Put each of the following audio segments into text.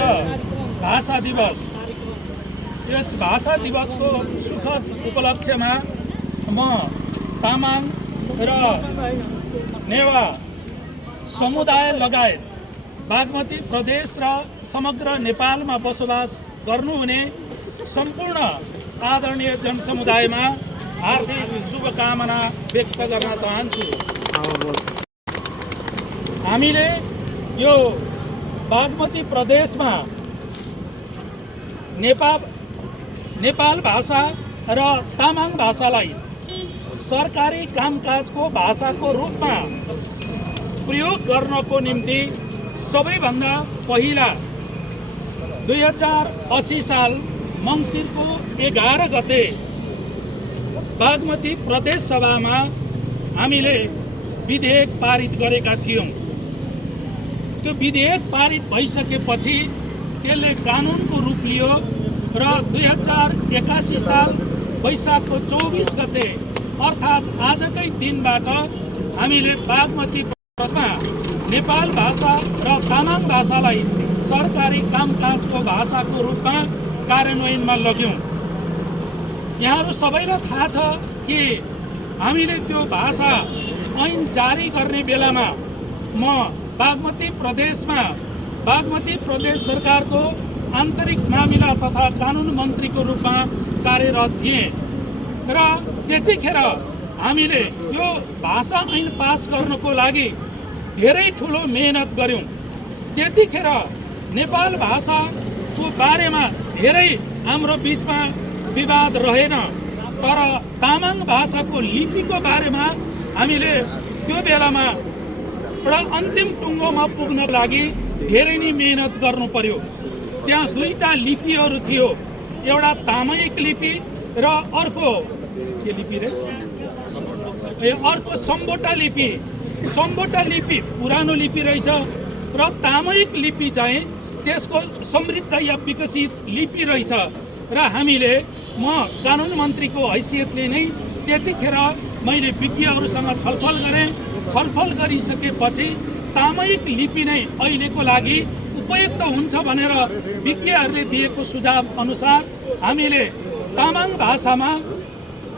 आज भाषा दिवस। यस भाषा दिवसको सुखद उपलक्ष्यमा म तामाङ र नेवा समुदाय लगायत बागमती प्रदेश र समग्र नेपालमा बसोबास गर्नुहुने सम्पूर्ण आदरणीय जनसमुदायमा हार्दिक शुभकामना व्यक्त गर्न चाहन्छु। हामीले यो बागमती प्रदेशमा नेपाल भाषा र तामाङ भाषालाई सरकारी कामकाजको भाषाको रूपमा प्रयोग गर्नको निम्ति सबैभन्दा पहिला 2080 साल मङ्सिरको 11 गते बागमती प्रदेश सभामा हामीले विधेयक पारित गरेका थियौँ। त्यो विधेयक पारित भइसकेपछि त्यसले कानुनको रूप लियो र 2081 साल वैशाखको 24 गते अर्थात् आजकै दिनबाट हामीले बागमती प्रदेशमा नेपाल भाषा र तामाङ भाषालाई सरकारी कामकाजको भाषाको रूपमा कार्यान्वयनमा लग्यौँ। यहाँहरू सबैलाई थाहा छ कि हामीले त्यो भाषा ऐन जारी गर्ने बेलामा म बागमती प्रदेश सरकारको आन्तरिक मामिला तथा कानुन मन्त्रीको रूपमा कार्यरत थिएँ र त्यतिखेर हामीले यो भाषा ऐन पास गर्नको लागि धेरै ठुलो मेहनत गऱ्यौँ। त्यतिखेर नेपाल भाषाको बारेमा धेरै हाम्रो बिचमा विवाद रहेन, तर तामाङ भाषाको लिपिको बारेमा हामीले त्यो बेलामा एउटा अन्तिम टुङ्गोमा पुग्नको लागि धेरै नै मेहनत गर्नु पर्यो। त्यहाँ दुईटा लिपिहरू थियो, एउटा तामाइक लिपि र अर्को के लिपि रे अर्को सम्बोटा लिपि। सम्बोटा लिपि पुरानो लिपि रहेछ र तामाइक लिपि चाहिँ त्यसको समृद्ध या विकसित लिपि रहेछ। र हामीले म कानुन मन्त्रीको हैसियतले नै त्यतिखेर मैले विज्ञहरूसँग छलफल गरेँ। छलफल गरिसकेपछि तामाइक लिपि नै अहिलेको लागि उपयुक्त हुन्छ भनेर विज्ञहरूले दिएको सुझाव अनुसार हामीले तामाङ भाषामा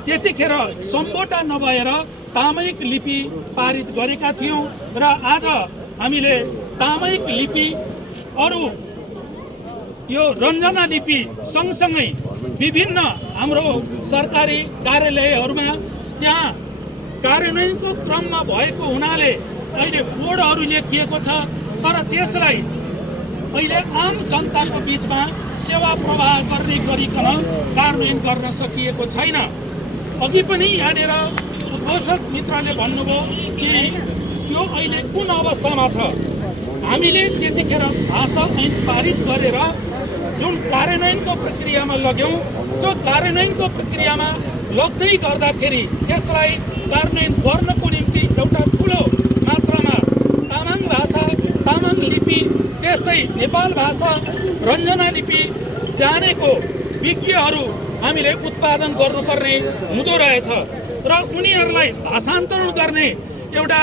त्यतिखेर सम्बोटा नभएर तामाइक लिपि पारित गरेका थियौँ र आज हामीले तामाइक लिपि अरू यो रञ्जना लिपि सँगसँगै विभिन्न हाम्रो सरकारी कार्यालयहरूमा त्यहाँ कार्यान्वयनको क्रममा भएको हुनाले अहिले बोर्डहरू लेखिएको छ, तर त्यसलाई अहिले आम जनताको बिचमा सेवा प्रवाह गर्ने गरिकन कार्यान्वयन गर्न सकिएको छैन। अघि पनि यहाँनिर उद्घोषक मित्रले भन्नुभयो कि यो अहिले कुन अवस्थामा छ। हामीले त्यतिखेर भाषा ऐन पारित गरेर जुन कार्यान्वयनको प्रक्रियामा लग्यौँ, त्यो कार्यान्वयनको प्रक्रियामा लग्दै गर्दाखेरि यसलाई कार्यान्वयन गर्नको निम्ति एउटा ठुलो मात्रामा तामाङ भाषा, तामाङ लिपि, त्यस्तै नेपाल भाषा, रञ्जना लिपि जानेको विज्ञहरू हामीले उत्पादन गर्नुपर्ने हुँदो रहेछ र उनीहरूलाई भाषान्तरण गर्ने एउटा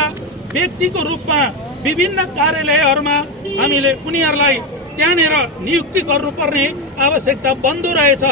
व्यक्तिको रूपमा विभिन्न कार्यालयहरूमा हामीले उनीहरूलाई त्यहाँनिर नियुक्ति गर्नुपर्ने आवश्यकता बन्दो रहेछ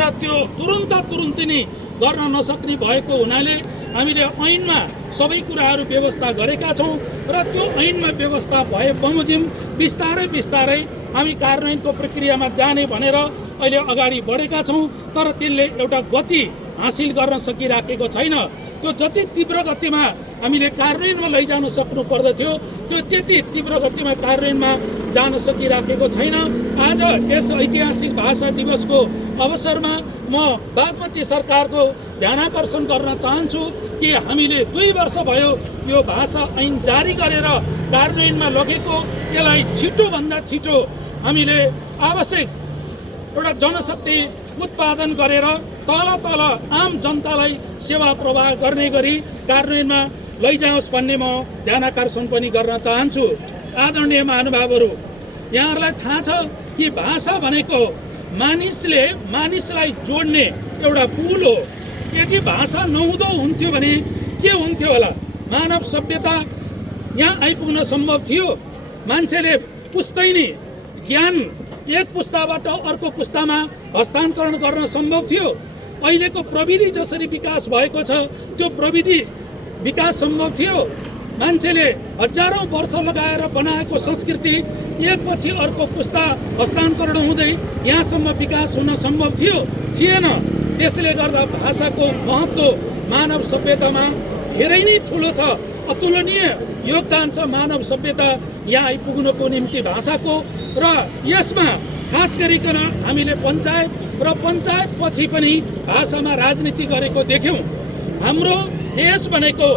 र त्यो तुरुन्त नै गर्न नसक्ने भएको हुनाले हामीले ऐनमा सबै कुराहरू व्यवस्था गरेका छौँ र त्यो ऐनमा व्यवस्था भए बमोजिम बिस्तारै हामी कार्यान्वयनको प्रक्रियामा जाने भनेर अहिले अगाडि बढेका छौँ। तर त्यसले एउटा गति हासिल गर्न सकिराखेको छैन। त्यो जति तीव्र गतिमा हामीले कार्यान्वयनमा लैजान सक्नु पर्दथ्यो त्यो त्यति तीव्र गतिमा कार्यान्वयनमा जान सकिराखेको छैन। आज यस ऐतिहासिक भाषा दिवसको अवसरमा म बागमती सरकारको ध्यानाकर्षण गर्न चाहन्छु कि हामीले 2 वर्ष भयो यो भाषा ऐन जारी गरेर कार्यान्वयनमा लगेको। यसलाई छिटोभन्दा छिटो हामीले आवश्यक एउटा जनशक्ति उत्पादन गरेर तल आम जनतालाई सेवा प्रवाह गर्ने गरी कार्यान्वयनमा लैजाओस् भन्ने म ध्यानाकर्षण पनि गर्न चाहन्छु। आदरणीय महानुभावहरू, यहाँहरूलाई थाहा छ कि भाषा भनेको मानिसलाई जोड्ने एउटा पुल हो। यदि भाषा नहुँदो हुन्थ्यो भने के हुन्थ्यो होला? मानव सभ्यता यहाँ आइपुग्न सम्भव थियो? मान्छेले पुस्तैनी ज्ञान एक पुस्ताबाट अर्को पुस्तामा हस्तान्तरण गर्न सम्भव थियो। अहिलेको प्रविधि जसरी विकास भएको छ त्यो प्रविधि विकास सम्भव थियो। मान्छेले हजारौं वर्ष लगाएर बनाएको संस्कृति एकपछि अर्को पुस्ता हस्तान्तरण हुँदै यहाँसम्म विकास हुन सम्भव थिएन। त्यसले गर्दा भाषाको महत्त्व मानव सभ्यतामा धेरै नै ठुलो छ, अतुलनीय योगदान छ मानव सभ्यता यहाँ आइपुग्नुको निम्ति भाषाको। र यसमा खास गरिकन हामीले पञ्चायत र पञ्चायत पछि पनि भाषामा राजनीति गरेको देख्यौँ। हाम्रो देश भनेको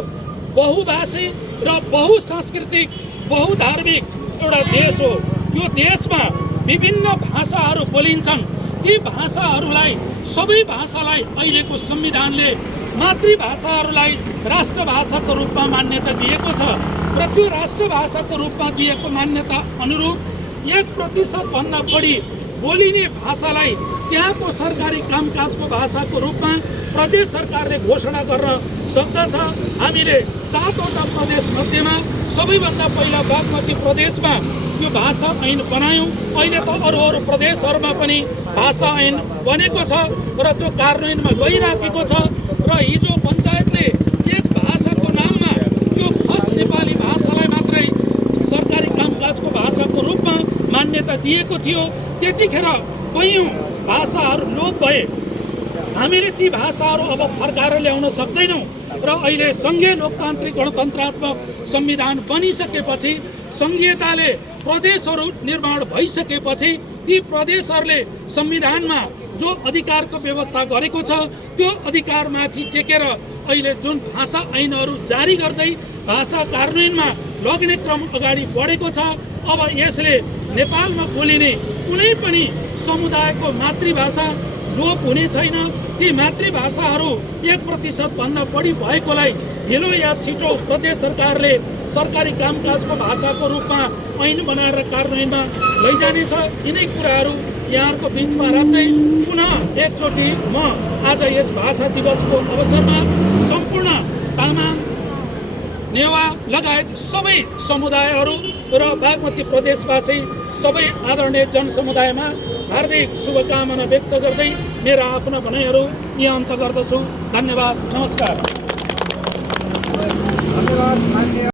बहुभाषी र बहुसांस्कृतिक बहुधार्मिक एउटा देश हो। यो देशमा विभिन्न भाषाहरू बोलिन्छन्। ती भाषाहरूलाई सबै भाषालाई अहिलेको संविधानले मातृभाषाहरूलाई राष्ट्रभाषाको रूपमा मान्यता दिएको छ र त्यो राष्ट्रभाषाको रूपमा दिएको मान्यता अनुरूप 1% भन्दा बढी बोलिने भाषालाई त्यहाँको सरकारी कामकाजको भाषाको रूपमा प्रदेश सरकारले घोषणा गर्न सक्दछ। हामीले 7वटा प्रदेश मध्येमा सबैभन्दा पहिला बागमती प्रदेशमा यो भाषा ऐन बनायौँ। अहिले त अरू प्रदेशहरूमा पनि भाषा ऐन बनेको छ र त्यो कार्यान्वयनमा गइराखेको छ। र हिजो पञ्चायतले एक भाषाको नाममा यो खस नेपाली भाषालाई मात्रै सरकारी कामकाजको भाषाको रूपमा मान्यता दिएको थियो। त्यतिखेर कैयौँ भाषाहरू लोप भए। हामीले ती भाषाहरू अब फर्काएर ल्याउन सक्दैनौँ र अहिले सङ्घीय लोकतान्त्रिक गणतन्त्रात्मक संविधान बनिसकेपछि सङ्घीयताले प्रदेशहरू निर्माण भइसकेपछि ती प्रदेशहरूले संविधानमा जो अधिकारको व्यवस्था गरेको छ त्यो अधिकारमाथि टेकेर अहिले जुन भाषा ऐनहरू जारी गर्दै भाषा कार्यान्वयनमा लग्ने क्रम अगाडि बढेको छ। अब यसले नेपालमा बोलिने कुनै पनि समुदायको मातृभाषा लोप हुने छैन। ती मातृभाषाहरू 1% भन्दा बढी भएकोलाई ढिलो या छिटो प्रदेश सरकारले सरकारी कामकाजको भाषाको रूपमा ऐन बनाएर कार्यान्वयनमा लैजानेछ। यिनै कुराहरू यहाँहरूको बिचमा राख्दै पुनः एकचोटि म आज यस भाषा दिवसको अवसरमा सम्पूर्ण तामाङ नेवा लगायत सबै समुदायहरू र बागमती प्रदेशवासी सबै आदरणीय जनसमुदायमा हार्दिक शुभकामना व्यक्त गर्दै मेरा आफ्ना भनाइहरू यहाँ अन्त गर्दछु। धन्यवाद, नमस्कार। धन्यवाद माननीय